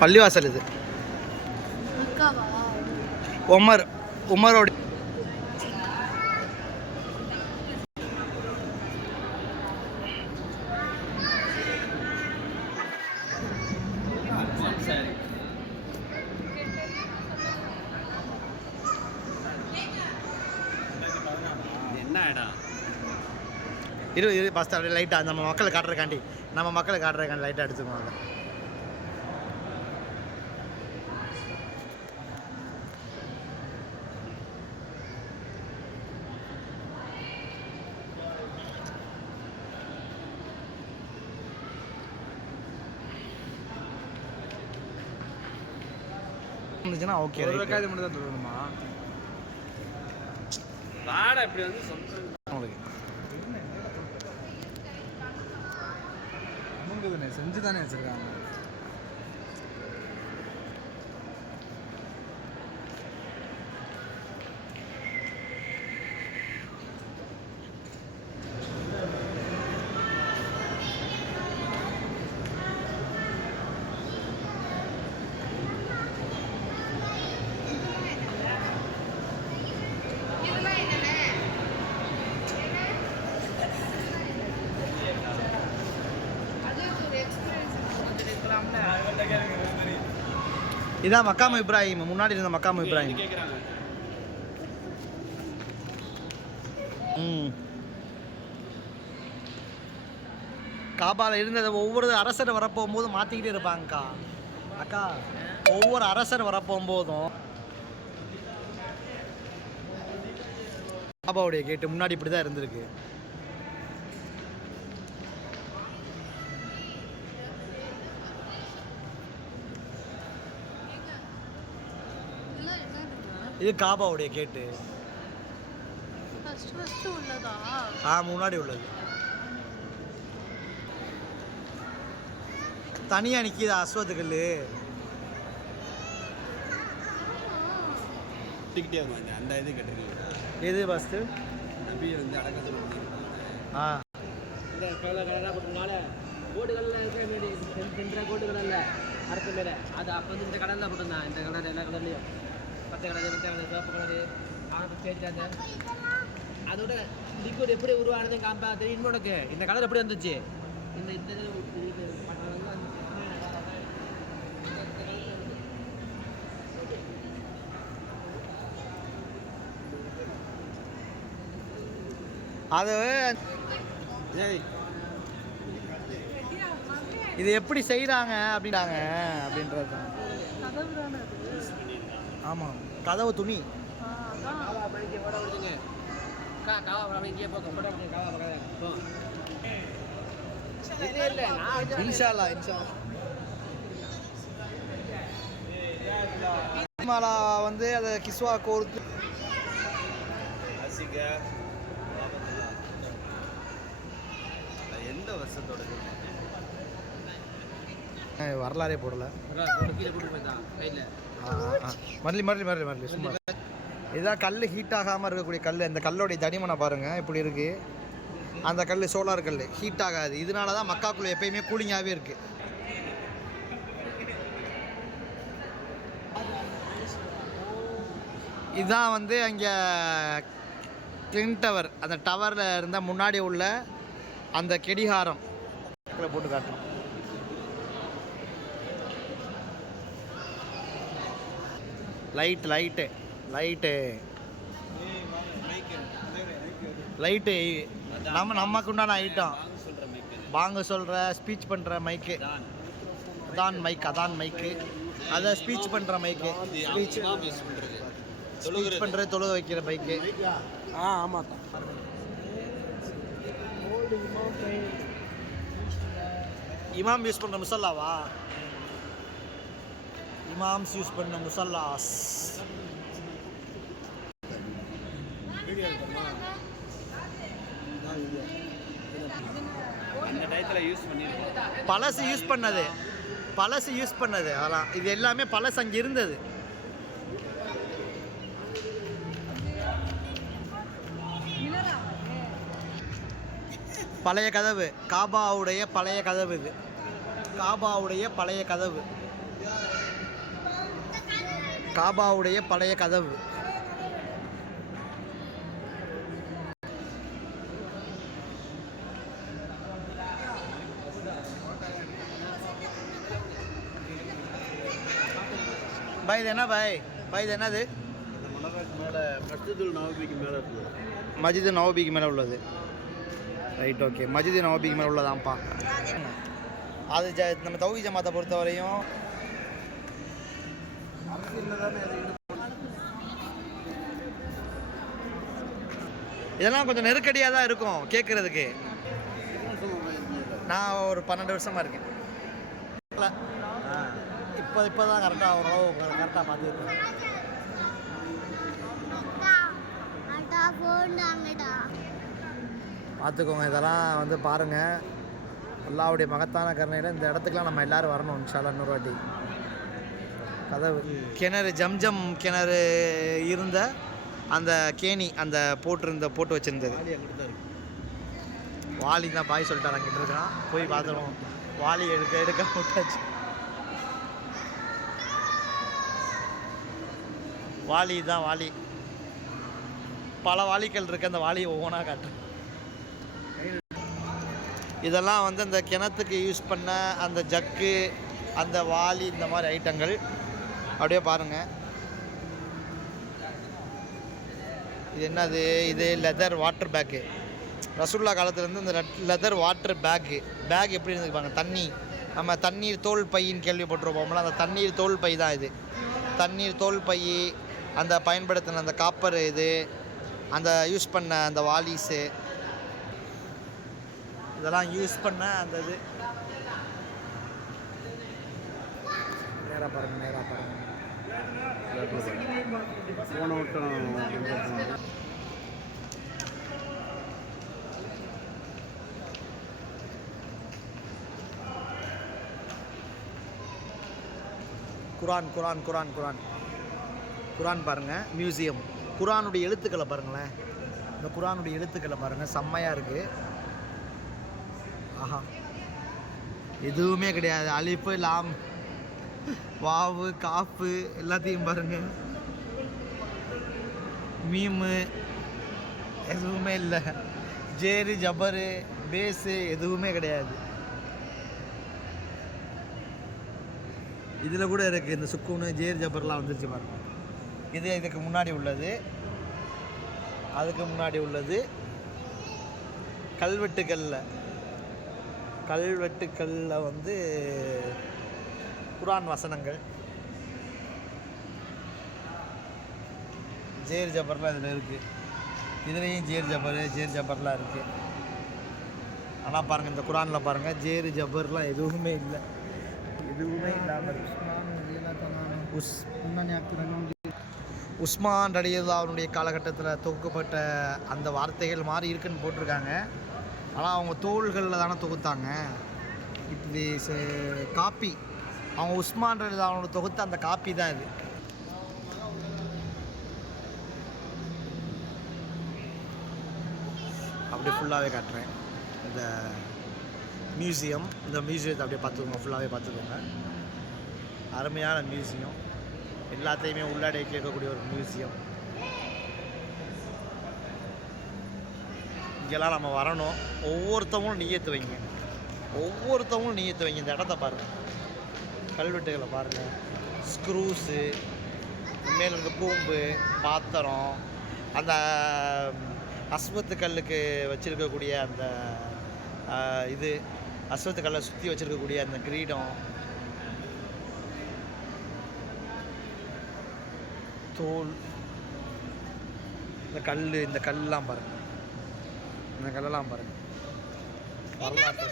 பள்ளிவாசல் இது. உமர் உமரோட இரு இரு ஃபஸ்ட் அப்படியே லைட்டாக நம்ம மக்களை காட்டுறக்காண்டி நம்ம மக்களை காட்டுறக்காண்டி லைட்டாக எடுத்துக்கோங்க இருந்துச்சுன்னா ஓகே ஒரு வெக்காயத்தை மட்டும் தான் சொல்லணுமா வாடா இப்படி வந்து சொல்றேன் உங்களுக்கு செஞ்சு தானே வச்சிருக்காங்க. இதான் மக்காம இப்ராஹிம். முன்னாடி இருந்த மக்காம இப்ராஹிம். ம். காபால இருந்ததை ஒவ்வொரு அரசர் வரப்போகும்போது மாற்றிக்கிட்டே இருப்பாங்கக்கா. அக்கா ஒவ்வொரு அரசர் வரப்போகும்போதும் காபாவுடைய கேட்டு முன்னாடி இப்படி தான் இருந்திருக்கு. இது காபாவுடைய கேட்டு. ஆ முன்னாடி உள்ளது. தனியாக நிற்கிது அஸ்வத்து வருவாங்க அந்த இது கேட்டிருக்கீங்க. எது ஃபஸ்ட்டு வந்து அடக்கத்தில் ஆ. இந்த கலர் கலராக போட்டதுனால கோடுகளில் இருக்கிற சென்ற கோடுகளில் அடுத்த மாரி அது அப்போ வந்து இந்த கடலில் போட்டிருந்தான் இந்த கலர் எல்லா கலர்லையும். பச்சை கலர் மத்த கலர் சிவப்பு கலர் அவனுக்கு சேர்த்தாங்க அதோட லிக்விட் எப்படி உருவானதுன்னு காமிப்பா தெரியும் உனக்கு? இந்த கலர் எப்படி வந்துச்சு? இந்த இந்த அது இது எப்படி செய்கிறாங்க அப்படின்றாங்க அப்படின்றது தான். கதவு தானே அது ஆமாம் கதவு துணி. இன்ஷால்லா இன்ஷால்லா மாலா வந்து அதை கிஸ்வா கோர்த்து. எந்த வருஷத்தோட வரலாறே போடல. கீழே போட்டு போயிட்டான் கையில் மரளி மரளி மரளி மரளி சும்மா. இதுதான் கல் ஹீட் ஆகாமல் இருக்கக்கூடிய கல் இந்த கல்லுடைய தனிமனை பாருங்கள் இப்படி இருக்குது அந்த கல் சோலார் கல் ஹீட் ஆகாது. இதனால தான் மக்காக்குள்ள எப்பயுமே கூலிங்காகவே இருக்குது இதுதான் வந்து அங்கே கிளின் டவர் அந்த டவரில் இருந்தால் முன்னாடி உள்ள அந்த கெடிகாரம். போட்டு காட்டுறோம். லைட் லைட்டு லைட்டு லைட்டு நம்ம நமக்கு உண்டான ஐட்டம் வாங்க சொல்கிற ஸ்பீச் பண்ணுற மைக்கு தான் அதான் மைக் அதான் மைக்கு அதை ஸ்பீச் பண்ணுற மைக்கு ஸ்பீச் ஸ்பீச் பண்ணுற தொழுக வைக்கிற மைக்கு ஆ ஆமாம் இமாம் யூஸ் பண்ணுற முசல்லாவா? இமாம்ஸ் யூஸ் பண்ண முசல்லாஸ். பழசு யூஸ் பண்ணது. பழசு யூஸ் பண்ணது. அதெல்லாம் இது எல்லாமே பழசு அங்கே இருந்தது. பழைய கதவு. காபாவுடைய பழைய கதவு இது. காபாவுடைய பழைய கதவு. காபாவுடைய பழைய கதவு. பாய் இது என்ன பாய் பாய் இது என்னது? மேலே மஜிது நவபிக்கு மேலே உள்ளது. ரைட் ஓகே மஜிது நவபிக்கு மேலே உள்ளதாம்ப்பா. அது ஜ நம்ம தௌஹி ஜமாத்தை பொறுத்தவரையும் இதெல்லாம் கொஞ்சம் நெருக்கடியாக தான் இருக்கும் கேட்குறதுக்கு நான் ஒரு பன்னெண்டு வருஷமாக இருக்கேன். இப்போ இப்போ தான் கரெக்டாக ஓரளவு கரெக்டாக பார்த்துருக்கேன். பார்த்துக்கோங்க இதெல்லாம் வந்து பாருங்கள் அல்லாவுடைய மகத்தான கருணையில் இந்த இடத்துக்குலாம் நம்ம எல்லாரும் வரணும் இன்ஷால்லாம் இன்னொரு வாட்டி. கதவு. கிணறு ஜம்ஜம் கிணறு இருந்த அந்த கேணி அந்த போட்டிருந்த போட்டு வச்சிருந்தது. வாலி தான் வாலி பாய் சொல்லிட்டாரு அங்கிட்டு இருக்கான் போய் பார்த்துருவோம் வாலி எடுக்க எடுக்க விட்டாச்சு வாலி தான் வாலி பல வாலிகள் இருக்கு அந்த வாலியை ஒவ்வொன்றா காட்டுறேன். இதெல்லாம் வந்து அந்த கிணத்துக்கு யூஸ் பண்ண அந்த ஜக்கு அந்த வாளி இந்த மாதிரி ஐட்டங்கள். அப்படியே பாருங்கள் இது என்னது? இது லெதர் வாட்டர் பேக்கு ரசுல்லா காலத்துலேருந்து இந்த லெதர் வாட்டர் பேக்கு பேக் எப்படி இருந்துருப்பாங்க தண்ணி. நம்ம தண்ணீர் தோல் பையின்னு கேள்விப்பட்டிருப்போம்ல அந்த தண்ணீர் தோல் பை தான் இது. தண்ணீர் தோல் பை அந்த பயன்படுத்தின அந்த காப்பர் இது அந்த யூஸ் பண்ண அந்த வாலிஸு. இதெல்லாம் யூஸ் பண்ண அந்த இது. நேராக பாருங்கள் நேராக பாருங்கள் போன வட்டம் குரான் குரான் குரான் குரான். குரான் பாருங்க மியூசியம் குரானுடைய எழுத்துக்களை பாருங்களேன். இந்த குரானுடைய எழுத்துக்களை பாருங்க செம்மையாக இருக்குது ஆஹா. எதுவுமே கிடையாது. அழிப்பு லாம். வாவு காப்பு எல்லாத்தையும் பாருங்க. மீமு எதுவுமே இல்லை. ஜேரு ஜபரு பேஸு எதுவுமே கிடையாது. இதில் கூட இருக்குது இந்த சுக்குனு ஜேர் ஜபர்லாம் வந்துருச்சு பாருங்க. இது இதுக்கு முன்னாடி உள்ளது. அதுக்கு முன்னாடி உள்ளது. கல்வெட்டுக்கல்ல. கல்வெட்டுக்களில் வந்து குரான் வசனங்கள். ஜேர் ஜபர்லாம் இதில் இருக்குது இதுலேயும் ஜேர் ஜபர் ஜேர் ஜபர்லாம் இருக்குது ஆனால் பாருங்கள் இந்த குரானில் பாருங்கள் ஜேர் ஜபர்லாம் எதுவுமே இல்லை. எதுவுமே இல்லாமல் உஸ் உஸ்மான் ரலியல்லா அவனுடைய காலகட்டத்தில் தொகுக்கப்பட்ட அந்த வார்த்தைகள் மாதிரி இருக்குன்னு போட்டிருக்காங்க. ஆனால் அவங்க தோள்களில் தானே தொகுத்தாங்க. இப்படி காப்பி. அவங்க உஸ்மான் அவனோட தொகுத்த அந்த காப்பி தான் இது. அப்படியே ஃபுல்லாகவே காட்டுறேன். இந்த மியூசியம் இந்த மியூசியத்தை அப்படியே பார்த்துக்கோங்க ஃபுல்லாகவே பார்த்துக்கோங்க. அருமையான மியூசியம் எல்லாத்தையுமே உள்ளடக்கி இருக்கக்கூடிய ஒரு மியூசியம் இங்கெல்லாம் நம்ம வரணும். ஒவ்வொருத்தவங்களும் நீயத்து வைங்க. ஒவ்வொருத்தவங்களும் நீயத்து வைங்க. இந்த இடத்த பாருங்கள் கல்வெட்டுகளை பாருங்கள் ஸ்க்ரூஸு மேல இருக்க கூம்பு பாத்திரம் அந்த அஸ்வத்து கல்லுக்கு வச்சுருக்கக்கூடிய அந்த இது அஸ்வத்து கல்லை சுற்றி வச்சுருக்கக்கூடிய அந்த கிரீடம். தோல் இந்த கல் இந்த கல்லாம் பாருங்க. இந்த கல்லெல்லாம் பாருங்க. வரலாற்று.